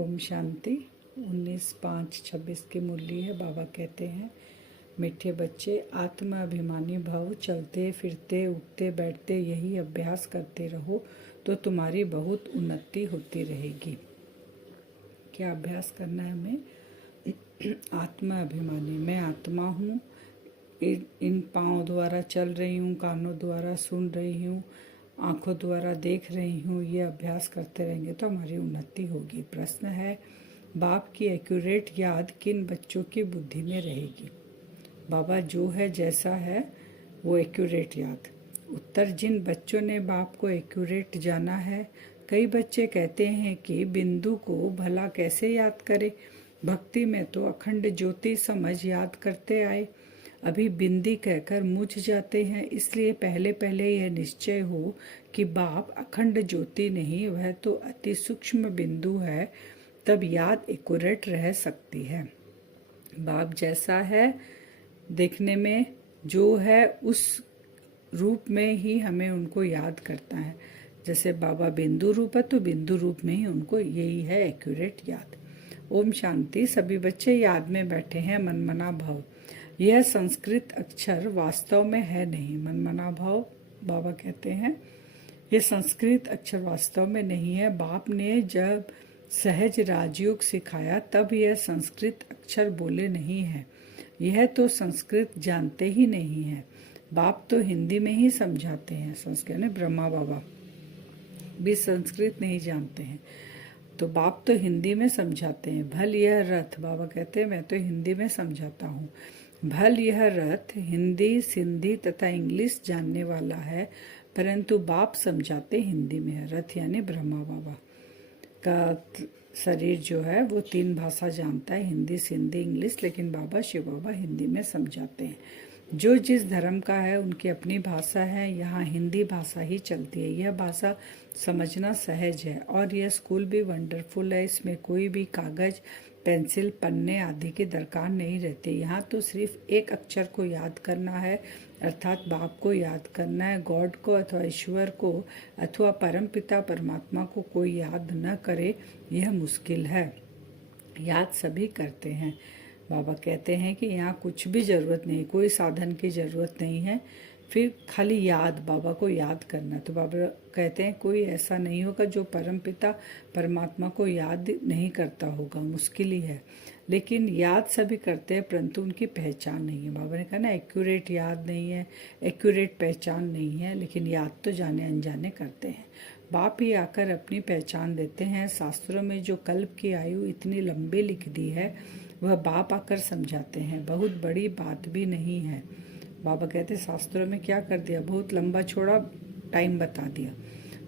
ओम शांति। 19/5/26 की मुरली है। बाबा कहते हैं, मीठे बच्चे, आत्मा अभिमानी भव, चलते फिरते उठते बैठते यही अभ्यास करते रहो तो तुम्हारी बहुत उन्नति होती रहेगी। क्या अभ्यास करना है हमें? आत्मा अभिमानी, मैं आत्मा हूँ, इन पाँव द्वारा चल रही हूँ, कानों द्वारा सुन रही हूँ, आंखों द्वारा देख रही हूँ। ये अभ्यास करते रहेंगे तो हमारी उन्नति होगी। प्रश्न है, बाप की एक्यूरेट याद किन बच्चों की बुद्धि में रहेगी? बाबा जो है जैसा है वो एक्यूरेट याद। उत्तर, जिन बच्चों ने बाप को एक्यूरेट जाना है। कई बच्चे कहते हैं कि बिंदु को भला कैसे याद करें, भक्ति में तो अखंड ज्योति समझ याद करते आए, अभी बिंदी कहकर मुझ जाते हैं। इसलिए पहले पहले यह निश्चय हो कि बाप अखंड ज्योति नहीं, वह तो अति सूक्ष्म बिंदु है, तब याद एक्यूरेट रह सकती है। बाप जैसा है देखने में जो है उस रूप में ही हमें उनको याद करता है। जैसे बाबा बिंदु रूप है तो बिंदु रूप में ही उनको, यही है एक्यूरेट याद। ओम शांति। सभी बच्चे याद में बैठे हैं। मनमना भाव, यह संस्कृत अक्षर वास्तव में है नहीं। मनमना भाव, बाबा कहते हैं यह संस्कृत अक्षर वास्तव में नहीं है। बाप ने जब सहज राजयोग सिखाया तब यह संस्कृत अक्षर बोले नहीं है। यह तो संस्कृत जानते ही नहीं है। बाप तो हिंदी में ही समझाते हैं। संस्कृत ने ब्रह्मा बाबा भी संस्कृत नहीं जानते हैं, तो बाप तो हिंदी में समझाते हैं। भल यह रथ, बाबा कहते हैं मैं तो हिंदी में समझाता हूँ। भल यह रथ हिंदी, सिंधी तथा इंग्लिश जानने वाला है, परंतु बाप समझाते हिंदी में है। रथ यानी ब्रह्मा बाबा का शरीर जो है वो 3 भाषा जानता है, हिंदी, सिंधी, इंग्लिश, लेकिन बाबा शिव बाबा हिंदी में समझाते हैं। जो जिस धर्म का है उनकी अपनी भाषा है। यहाँ हिंदी भाषा ही चलती है। यह भाषा समझना सहज है और यह स्कूल भी वंडरफुल है। इसमें कोई भी कागज, पेंसिल, पन्ने आदि की दरकार नहीं रहती। यहाँ तो सिर्फ एक अक्षर को याद करना है, अर्थात बाप को याद करना है। गॉड को अथवा ईश्वर को अथवा परमपिता परमात्मा को कोई याद न करे, यह मुश्किल है। याद सभी करते हैं। बाबा कहते हैं कि यहाँ कुछ भी ज़रूरत नहीं, कोई साधन की ज़रूरत नहीं है, फिर खाली याद, बाबा को याद करना। तो बाबा कहते हैं कोई ऐसा नहीं होगा जो परमपिता परमात्मा को याद नहीं करता होगा, मुश्किल ही है। लेकिन याद सभी करते हैं परंतु उनकी पहचान नहीं है। बाबा ने कहा ना, एक्यूरेट याद नहीं है, एक्यूरेट पहचान नहीं है, लेकिन याद तो जाने अनजाने करते हैं। बाप ही आकर अपनी पहचान देते हैं। शास्त्रों में जो कल्प की आयु इतनी लंबी लिख दी है वह बाप आकर समझाते हैं। बहुत बड़ी बात भी नहीं है। बाबा कहते शास्त्रों में क्या कर दिया, बहुत लंबा चौड़ा टाइम बता दिया।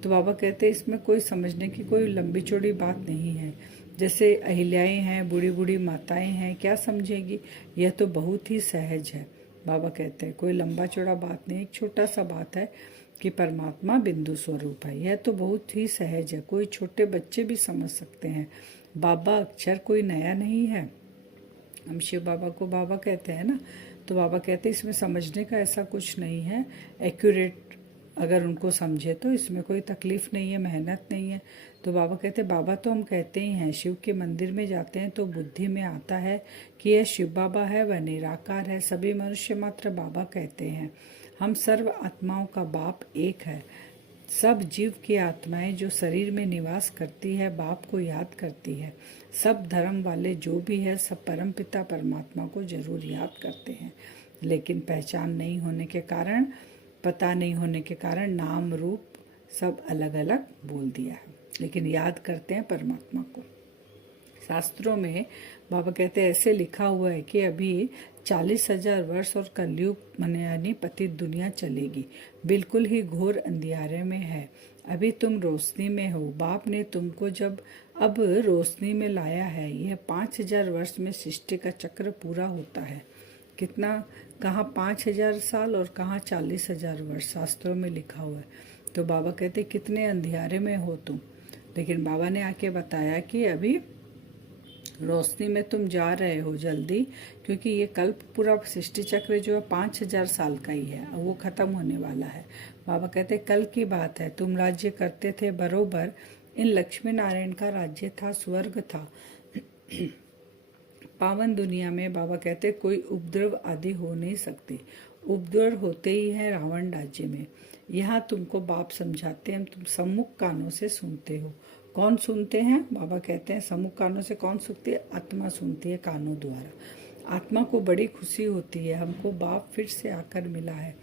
तो बाबा कहते इसमें कोई समझने की कोई लंबी चौड़ी बात नहीं है। जैसे अहिल्याएं हैं, बूढ़ी बूढ़ी माताएं हैं, क्या समझेगी? यह तो बहुत ही सहज है। बाबा कहते हैं कोई लंबा चौड़ा बात नहीं, एक छोटा सा बात है कि परमात्मा बिंदु स्वरूप है। यह तो बहुत ही सहज है, कोई छोटे बच्चे भी समझ सकते हैं। बाबा अक्षर कोई नया नहीं है। हम शिव बाबा को बाबा कहते हैं ना, तो बाबा कहते हैं इसमें समझने का ऐसा कुछ नहीं है। एक्यूरेट अगर उनको समझे तो इसमें कोई तकलीफ नहीं है, मेहनत नहीं है। तो बाबा कहते हैं बाबा तो हम कहते ही हैं, शिव के मंदिर में जाते हैं तो बुद्धि में आता है कि यह शिव बाबा है, वह निराकार है। सभी मनुष्य मात्र बाबा कहते हैं। हम सर्व आत्माओं का बाप एक है। सब जीव की आत्माएं जो शरीर में निवास करती है बाप को याद करती है। सब धर्म वाले जो भी है सब परमपिता परमात्मा को जरूर याद करते हैं, लेकिन पहचान नहीं होने के कारण, पता नहीं होने के कारण नाम रूप सब अलग अलग बोल दिया है, लेकिन याद करते हैं परमात्मा को। शास्त्रों में बाबा कहते हैं ऐसे लिखा हुआ है कि अभी 40,000 वर्ष और कलयुग माने यानी पतित दुनिया चलेगी, बिल्कुल ही घोर अंधियारे में है। अभी तुम रोशनी में हो। बाप ने तुमको जब अब रोशनी में लाया है। यह 5,000 वर्ष में सृष्टि का चक्र पूरा होता है। कितना, कहाँ 5,000 साल और कहाँ 40,000 वर्ष शास्त्रों में लिखा हुआ है। तो बाबा कहते कितने अंधियारे में हो तुम, लेकिन बाबा ने आके बताया कि अभी रोशनी में तुम जा रहे हो जल्दी, क्योंकि ये कल्प पूरा सृष्टि चक्र जो है 5,000 साल का ही है, वो खत्म होने वाला है। बाबा कहते कल की बात है, तुम राज्य करते थे बरोबर इन लक्ष्मी नारायण का राज्य था, स्वर्ग था। पावन दुनिया में बाबा कहते कोई उपद्रव आदि हो नहीं सकते। उपद्रव होते ही है रावण राज्य में। यहाँ तुमको बाप समझाते हैं, तुम सम्मुख कानों से सुनते हो। कौन सुनते हैं? बाबा कहते हैं सम्मुख कानों से कौन सुनती है? आत्मा सुनती है कानों द्वारा। आत्मा को बड़ी खुशी होती है, हमको बाप फिर से आकर मिला है।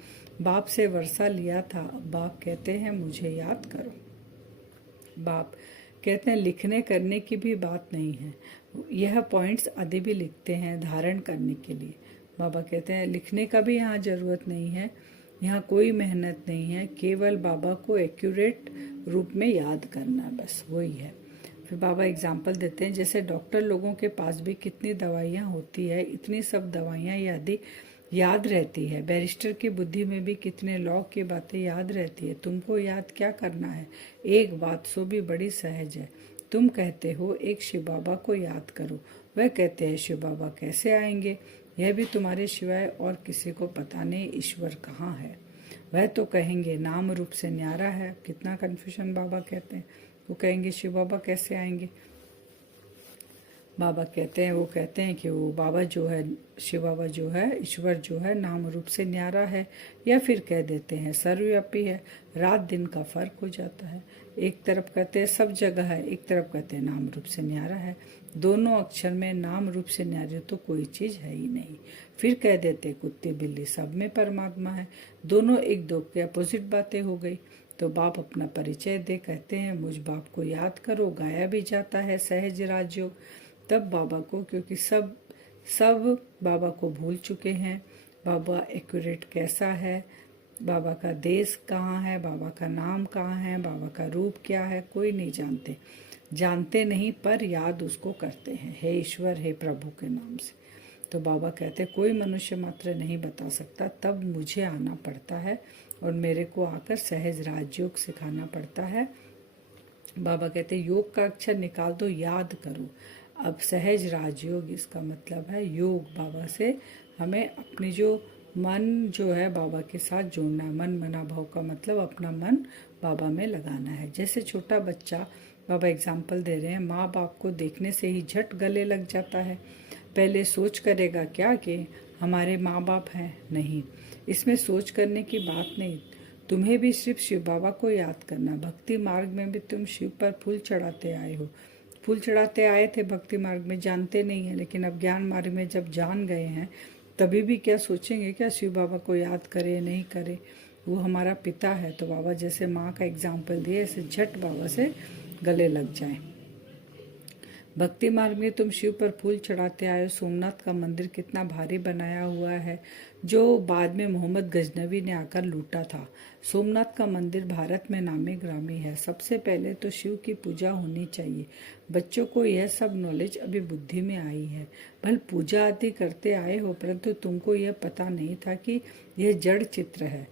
बाप से वर्षा लिया था, बाप कहते हैं मुझे याद करो। बाप कहते हैं लिखने करने की भी बात नहीं है, यह पॉइंट्स आदि भी लिखते हैं धारण करने के लिए। बाबा कहते हैं लिखने का भी यहाँ ज़रूरत नहीं है, यहाँ कोई मेहनत नहीं है, केवल बाबा को एक्यूरेट रूप में याद करना है, बस वही है। फिर बाबा एग्जाम्पल देते हैं, जैसे डॉक्टर लोगों के पास भी कितनी दवाइयाँ होती है, इतनी सब दवाइयाँ यदि याद रहती है। बैरिस्टर की बुद्धि में भी कितने लॉ की बातें याद रहती है। तुमको याद क्या करना है? एक बात सो भी बड़ी सहज है। तुम कहते हो एक शिव बाबा को याद करो, वह कहते हैं शिव बाबा कैसे आएंगे? यह भी तुम्हारे सिवाय और किसी को पता नहीं ईश्वर कहाँ है। वह तो कहेंगे नाम रूप से न्यारा है। कितना कन्फ्यूजन बाबा कहते हैं। वो कहेंगे शिव बाबा कैसे आएंगे? बाबा कहते हैं, वो कहते हैं कि वो बाबा जो है, शिव बाबा जो है, ईश्वर जो है नाम रूप से न्यारा है, या फिर कह देते हैं सर्वव्यापी है। रात दिन का फर्क हो जाता है। एक तरफ कहते हैं सब जगह है, एक तरफ कहते हैं नाम रूप से न्यारा है। दोनों अक्षर में नाम रूप से न्यारे तो कोई चीज़ है ही नहीं। फिर कह देते कुत्ते बिल्ली सब में परमात्मा है। दोनों एक दो के अपोजिट बातें हो गई। तो बाप अपना परिचय दे कहते हैं मुझ बाप को याद करो। गाया भी जाता है सहज राजयोग तब बाबा को, क्योंकि सब बाबा को भूल चुके हैं। बाबा एक्यूरेट कैसा है, बाबा का देश कहाँ है, बाबा का नाम कहाँ है, बाबा का रूप क्या है, कोई नहीं जानते नहीं, पर याद उसको करते हैं, हे ईश्वर हे प्रभु के नाम से। तो बाबा कहते कोई मनुष्य मात्र नहीं बता सकता, तब मुझे आना पड़ता है और मेरे को आकर सहज राजयोग सिखाना पड़ता है। बाबा कहते योग का अक्षर निकाल दो, याद करो। अब सहज राजयोग इसका मतलब है योग। बाबा से हमें अपनी जो मन जो है बाबा के साथ जोड़ना है। मन मना भाव का मतलब अपना मन बाबा में लगाना है। जैसे छोटा बच्चा, बाबा एग्जाम्पल दे रहे हैं, माँ बाप को देखने से ही झट गले लग जाता है। पहले सोच करेगा क्या कि हमारे माँ बाप हैं? नहीं, इसमें सोच करने की बात नहीं। तुम्हें भी सिर्फ शिव बाबा को याद करना। भक्ति मार्ग में भी तुम शिव पर फूल चढ़ाते आए हो। फूल चढ़ाते आए थे भक्ति मार्ग में, जानते नहीं है, लेकिन अब ज्ञान मार्ग में जब जान गए हैं तभी भी क्या सोचेंगे क्या शिव बाबा को याद करे नहीं करे? वो हमारा पिता है। तो बाबा जैसे माँ का एग्जाम्पल दिए, ऐसे झट बाबा से गले लग जाए। भक्ति मार्ग में तुम शिव पर फूल चढ़ाते आए हो। सोमनाथ का मंदिर कितना भारी बनाया हुआ है, जो बाद में मोहम्मद गजनवी ने आकर लूटा था। सोमनाथ का मंदिर भारत में नामी ग्रामी है। सबसे पहले तो शिव की पूजा होनी चाहिए। बच्चों को यह सब नॉलेज अभी बुद्धि में आई है। भले पूजा आदि करते आए हो, परंतु तुमको यह पता नहीं था कि यह जड़ चित्र है।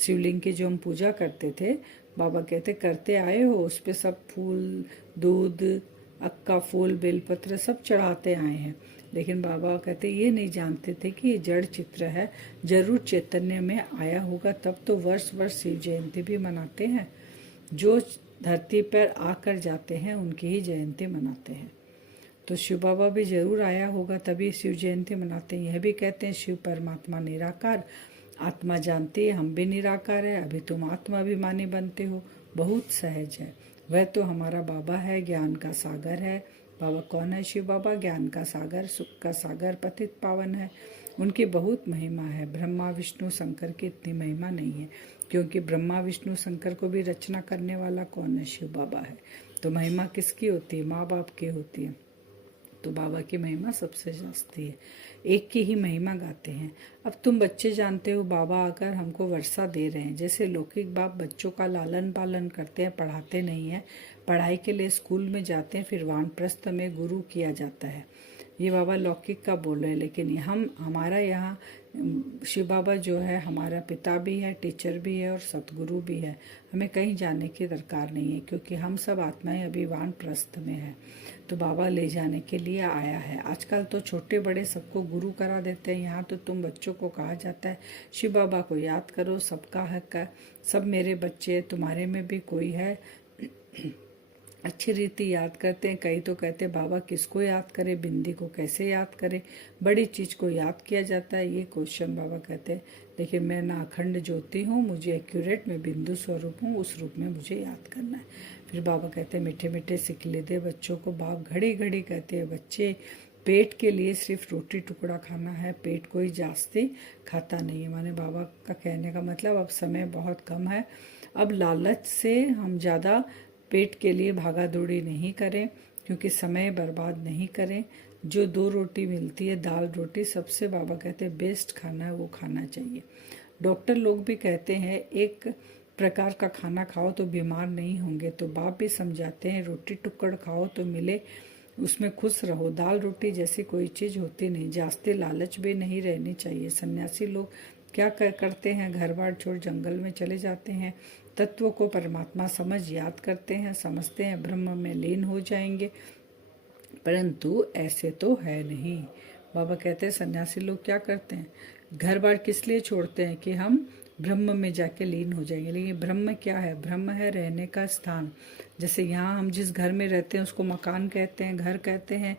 शिवलिंग की जो हम पूजा करते थे, बाबा कहते करते आए हो, उस पर सब फूल, दूध, अक्का फूल, बेलपत्र सब चढ़ाते आए हैं। लेकिन बाबा कहते ये नहीं जानते थे कि ये जड़ चित्र है, जरूर चैतन्य में आया होगा, तब तो वर्ष वर्ष शिव जयंती भी मनाते हैं। जो धरती पर आकर जाते हैं उनकी ही जयंती मनाते हैं। तो शिव बाबा भी जरूर आया होगा, तभी शिव जयंती मनाते हैं। यह भी कहते हैं शिव परमात्मा निराकार, आत्मा जानती है हम भी निराकार है। अभी तुम आत्माभिमानी बनते हो, बहुत सहज है। वह तो हमारा बाबा है, ज्ञान का सागर है। बाबा कौन है? शिव बाबा ज्ञान का सागर, सुख का सागर, पतित पावन है। उनकी बहुत महिमा है। ब्रह्मा विष्णु शंकर की इतनी महिमा नहीं है, क्योंकि ब्रह्मा विष्णु शंकर को भी रचना करने वाला कौन है? शिव बाबा है। तो महिमा किसकी होती है? माँ बाप की होती है। तो बाबा की महिमा सबसे जास्ती है। एक की ही महिमा गाते हैं। अब तुम बच्चे जानते हो, बाबा आकर हमको वर्षा दे रहे हैं। जैसे लौकिक बाप बच्चों का लालन पालन करते हैं, पढ़ाते नहीं हैं, पढ़ाई के लिए स्कूल में जाते हैं, फिर वानप्रस्थ में गुरु किया जाता है। ये बाबा लौकिक का बोल रहे हैं, लेकिन हमारा यहाँ शिव बाबा जो है हमारा पिता भी है, टीचर भी है और सतगुरु भी है। हमें कहीं जाने की दरकार नहीं है, क्योंकि हम सब आत्माएं अभी वानप्रस्थ में है। तो बाबा ले जाने के लिए आया है। आजकल तो छोटे बड़े सबको गुरु करा देते हैं। यहाँ तो तुम बच्चों को कहा जाता है शिव बाबा को याद करो, सबका हक है, सब मेरे बच्चे, तुम्हारे में भी कोई है अच्छी रीति याद करते हैं। कई तो कहते हैं बाबा किसको याद करे, बिंदी को कैसे याद करे, बड़ी चीज़ को याद किया जाता है। ये क्वेश्चन बाबा कहते हैं देखिए मैं ना अखंड ज्योति हूँ, मुझे एक्यूरेट, मैं बिंदु स्वरूप हूँ, उस रूप में मुझे याद करना है। फिर बाबा कहते हैं मीठे मीठे सिकले दे बच्चों को। बाप घड़ी घड़ी कहते हैं बच्चे पेट के लिए सिर्फ रोटी टुकड़ा खाना है, पेट कोई जास्ती खाता नहीं है। माने बाबा का कहने का मतलब अब समय बहुत कम है, अब लालच से हम ज़्यादा पेट के लिए भागा दौड़ी नहीं करें, क्योंकि समय बर्बाद नहीं करें। जो 2 रोटी मिलती है दाल रोटी, सबसे बाबा कहते हैं बेस्ट खाना है, वो खाना चाहिए। डॉक्टर लोग भी कहते हैं एक प्रकार का खाना खाओ तो बीमार नहीं होंगे, तो बाप भी समझाते हैं रोटी टुकड़ खाओ तो मिले उसमें खुश रहो। दाल रोटी जैसी कोई चीज़ होती नहीं, जास्ती लालच भी नहीं रहनी चाहिए। सन्यासी लोग क्या करते हैं, घर बार छोड़ जंगल में चले जाते हैं, तत्व को परमात्मा समझ याद करते हैं, समझते हैं ब्रह्म में लीन हो जाएंगे, परंतु ऐसे तो है नहीं। बाबा कहते हैं सन्यासी लोग क्या करते हैं, घर बार किस लिए छोड़ते हैं कि हम ब्रह्म में जाके लीन हो जाएंगे। लेकिन ब्रह्म क्या है, ब्रह्म है रहने का स्थान। जैसे यहाँ हम जिस घर में रहते हैं उसको मकान कहते हैं, घर कहते हैं,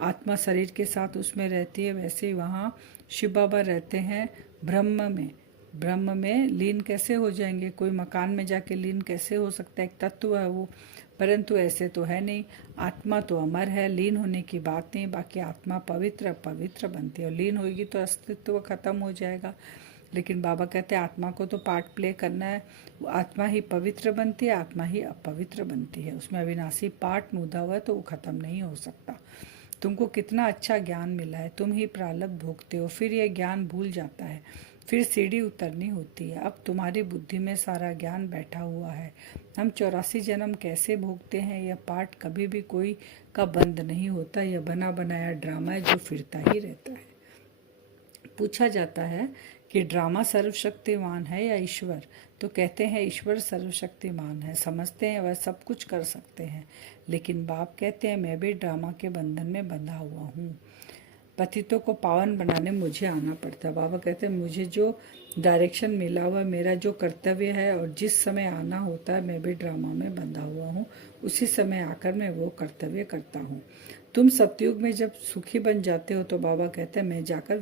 आत्मा शरीर के साथ उसमें रहती है, वैसे ही वहाँ शिव बाबा रहते हैं ब्रह्म में। ब्रह्म में लीन कैसे हो जाएंगे, कोई मकान में जाके लीन कैसे हो सकता है, एक तत्व है वो, परंतु ऐसे तो है नहीं। आत्मा तो अमर है, लीन होने की बात नहीं, बाकी आत्मा पवित्र अपवित्र बनती है, और लीन होगी तो अस्तित्व खत्म हो जाएगा। लेकिन बाबा कहते हैं आत्मा को तो पार्ट प्ले करना है, वो आत्मा ही पवित्र बनती है, आत्मा ही अपवित्र बनती है, उसमें अविनाशी पार्ट मुदा हुआ है तो वो खत्म नहीं हो सकता। तुमको कितना अच्छा ज्ञान मिला है, तुम ही प्रारब्ध भोगते हो, फिर ये ज्ञान भूल जाता है, फिर सीढ़ी उतरनी होती है। अब तुम्हारी बुद्धि में सारा ज्ञान बैठा हुआ है। हम 84 जन्म कैसे भोगते हैं, यह पार्ट कभी भी कोई का बंद नहीं होता, यह बना बनाया ड्रामा है जो फिरता ही रहता है। पूछा जाता है कि ड्रामा सर्वशक्तिमान है या ईश्वर, तो कहते हैं ईश्वर सर्वशक्तिमान है, समझते हैं वह सब कुछ कर सकते हैं। लेकिन बाप कहते हैं मैं भी ड्रामा के बंधन में बंधा हुआ हूँ, पतितों को पावन बनाने मुझे आना पड़ता है। बाबा कहते हैं मुझे जो डायरेक्शन मिला हुआ, मेरा जो कर्तव्य है और जिस समय आना होता है, मैं भी ड्रामा में बंधा हुआ हूँ, उसी समय आकर मैं वो कर्तव्य करता हूँ। तुम सतयुग में जब सुखी बन जाते हो तो बाबा कहते हैं मैं जाकर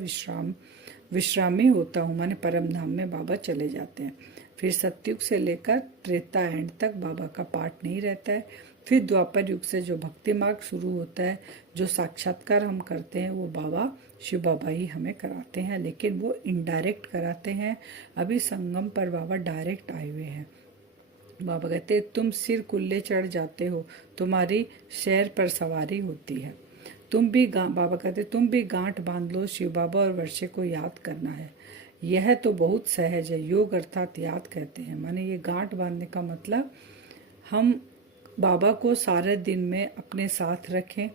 विश्रामी होता हूँ, माने परम धाम में बाबा चले जाते हैं। फिर सतयुग से लेकर त्रेता एंड तक बाबा का पाठ नहीं रहता है। फिर द्वापर युग से जो भक्ति मार्ग शुरू होता है, जो साक्षात्कार हम करते हैं, वो बाबा शिव बाबा ही हमें कराते हैं, लेकिन वो इनडायरेक्ट कराते हैं। अभी संगम पर बाबा डायरेक्ट आए हुए हैं। बाबा कहते हैं तुम सिर कुल्ले चढ़ जाते हो, तुम्हारी शहर पर सवारी होती है। बाबा कहते तुम भी गांठ बांध लो, शिव बाबा और वर्षे को याद करना है। यह तो बहुत सहज है, योग अर्थात याद कहते हैं। माने ये गांठ बांधने का मतलब हम बाबा को सारे दिन में अपने साथ रखें,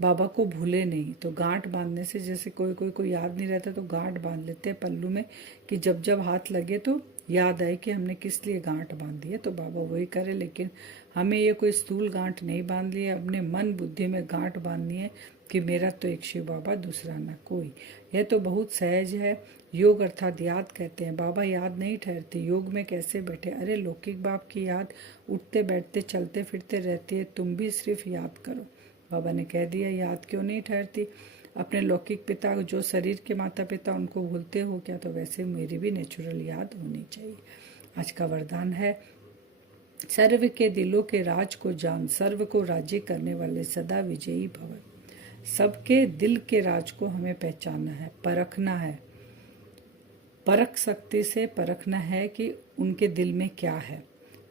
बाबा को भूले नहीं। तो गांठ बांधने से जैसे कोई को याद नहीं रहता तो गांठ बांध लेते हैं पल्लू में, कि जब जब हाथ लगे तो याद आए कि हमने किस लिए गांठ बांधी है, तो बाबा वही करे। लेकिन हमें ये कोई स्थूल गांठ नहीं बांधनी है, अपने मन बुद्धि में गांठ बांधनी है कि मेरा तो एक शिव बाबा, दूसरा ना कोई। यह तो बहुत सहज है। योग अर्थात याद कहते हैं। बाबा याद नहीं ठहरते, योग में कैसे बैठे, अरे लौकिक बाप की याद उठते बैठते चलते फिरते रहती है, तुम भी सिर्फ याद करो। बाबा ने कह दिया याद क्यों नहीं ठहरती, अपने लौकिक पिता जो शरीर के माता पिता उनको भूलते हो क्या, तो वैसे मेरी भी नेचुरल याद होनी चाहिए। आज का वरदान है सर्व के दिलों के राज को जान, सर्व को राजी करने वाले सदा विजयी भव। सबके दिल के राज को हमें पहचानना है, परखना है, परख शक्ति से परखना है कि उनके दिल में क्या है,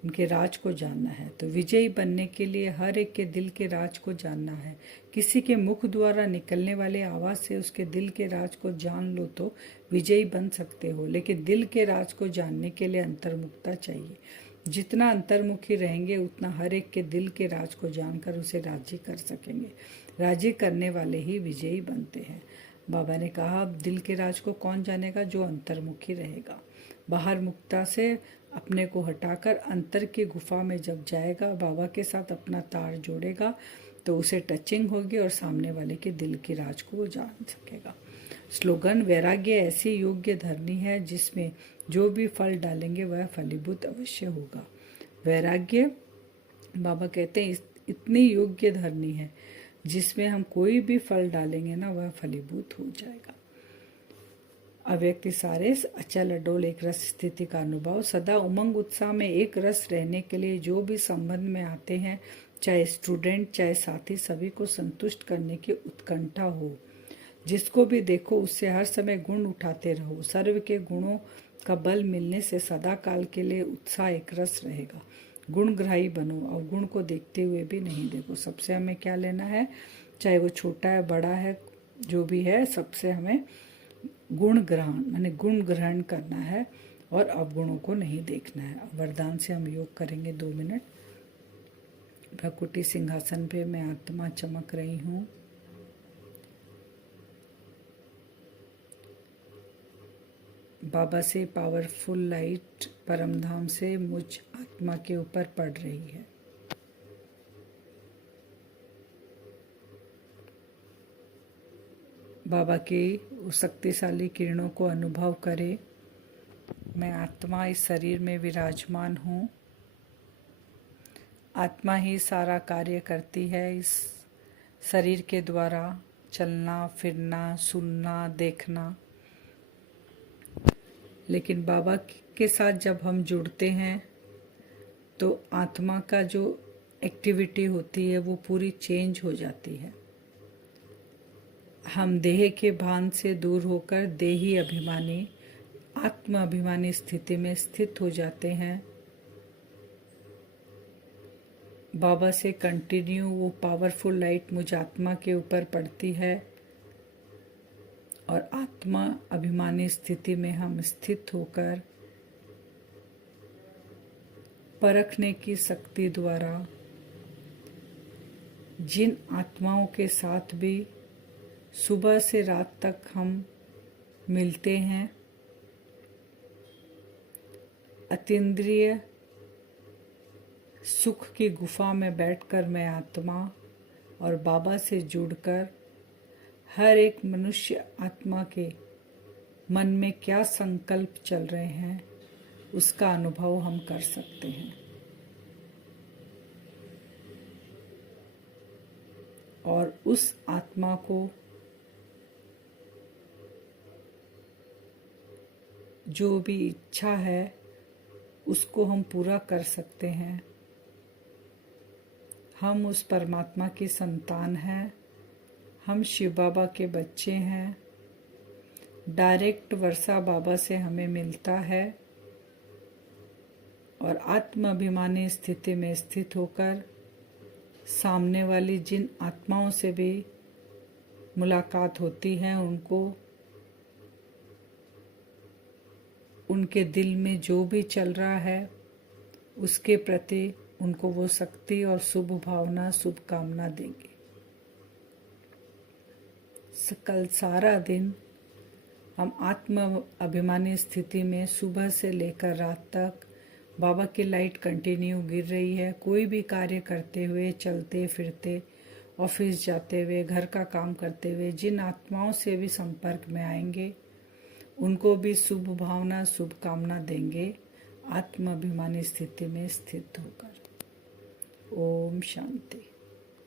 उनके राज को जानना है। तो विजयी बनने के लिए हर एक के दिल के राज को जानना है। किसी के मुख द्वारा निकलने वाले आवाज़ से उसके दिल के राज को जान लो तो विजयी बन सकते हो, लेकिन दिल के राज को जानने के लिए अंतर्मुखता चाहिए। जितना अंतर्मुखी रहेंगे उतना हर एक के दिल के राज को जानकर उसे राजी कर सकेंगे। राजी करने वाले ही विजयी बनते हैं। बाबा ने कहा अब दिल के राज को कौन जानेगा, जो अंतर्मुखी रहेगा। बाहर मुक्ता से अपने को हटाकर अंतर की गुफा में जब जाएगा, बाबा के साथ अपना तार जोड़ेगा तो उसे टचिंग होगी और सामने वाले के दिल की राज को वो जान सकेगा। स्लोगन वैराग्य ऐसी योग्य धरनी है जिसमें जो भी फल डालेंगे वह फलीभूत अवश्य होगा। वैराग्य बाबा कहते हैं इतनी योग्य धरनी है जिसमें हम कोई भी फल डालेंगे ना वह फलीभूत हो जाएगा। अव्यक्ति सारेस अचल अडोल एक रस स्थिति का अनुभव। सदा उमंग उत्साह में एक रस रहने के लिए जो भी संबंध में आते हैं, चाहे स्टूडेंट चाहे साथी, सभी को संतुष्ट करने की उत्कंठा हो। जिसको भी देखो उससे हर समय गुण उठाते रहो। सर्व के गुणों का बल मिलने से सदा काल के लिए उत्साह एक रस रहेगा। गुणग्राही बनो, अवगुण को देखते हुए भी नहीं देखो। सबसे हमें क्या लेना है, चाहे वो छोटा है बड़ा है जो भी है, सबसे हमें गुण ग्रहण माने गुण ग्रहण करना है और अवगुणों को नहीं देखना है। वरदान से हम योग करेंगे 2 मिनट। भ्रकुटी सिंहासन पे मैं आत्मा चमक रही हूँ। बाबा से पावरफुल लाइट परमधाम से मुझ आत्मा के ऊपर पड़ रही है। बाबा की उस शक्तिशाली किरणों को अनुभव करें। मैं आत्मा इस शरीर में विराजमान हूँ। आत्मा ही सारा कार्य करती है इस शरीर के द्वारा, चलना फिरना सुनना देखना। लेकिन बाबा के साथ जब हम जुड़ते हैं तो आत्मा का जो एक्टिविटी होती है वो पूरी चेंज हो जाती है। हम देह के भान से दूर होकर देही अभिमानी आत्म अभिमानी स्थिति में स्थित हो जाते हैं। बाबा से कंटिन्यू वो पावरफुल लाइट मुझ आत्मा के ऊपर पड़ती है और आत्मा अभिमानी स्थिति में हम स्थित होकर परखने की शक्ति द्वारा जिन आत्माओं के साथ भी सुबह से रात तक हम मिलते हैं, अतीन्द्रिय सुख की गुफा में बैठकर मैं आत्मा और बाबा से जुड़कर हर एक मनुष्य आत्मा के मन में क्या संकल्प चल रहे हैं उसका अनुभव हम कर सकते हैं। और उस आत्मा को जो भी इच्छा है उसको हम पूरा कर सकते हैं। हम उस परमात्मा की संतान हैं, हम शिव बाबा के बच्चे हैं। डायरेक्ट वर्षा बाबा से हमें मिलता है और आत्माभिमानी स्थिति में स्थित होकर सामने वाली जिन आत्माओं से भी मुलाकात होती है उनको उनके दिल में जो भी चल रहा है उसके प्रति उनको वो शक्ति और शुभ भावना शुभकामना देंगे। कल सारा दिन हम आत्म अभिमानी स्थिति में सुबह से लेकर रात तक बाबा की लाइट कंटिन्यू गिर रही है। कोई भी कार्य करते हुए, चलते फिरते, ऑफिस जाते हुए, घर का काम करते हुए जिन आत्माओं से भी संपर्क में आएंगे उनको भी शुभ भावना शुभकामना देंगे आत्म अभिमानी स्थिति में स्थित होकर। ओम शांति।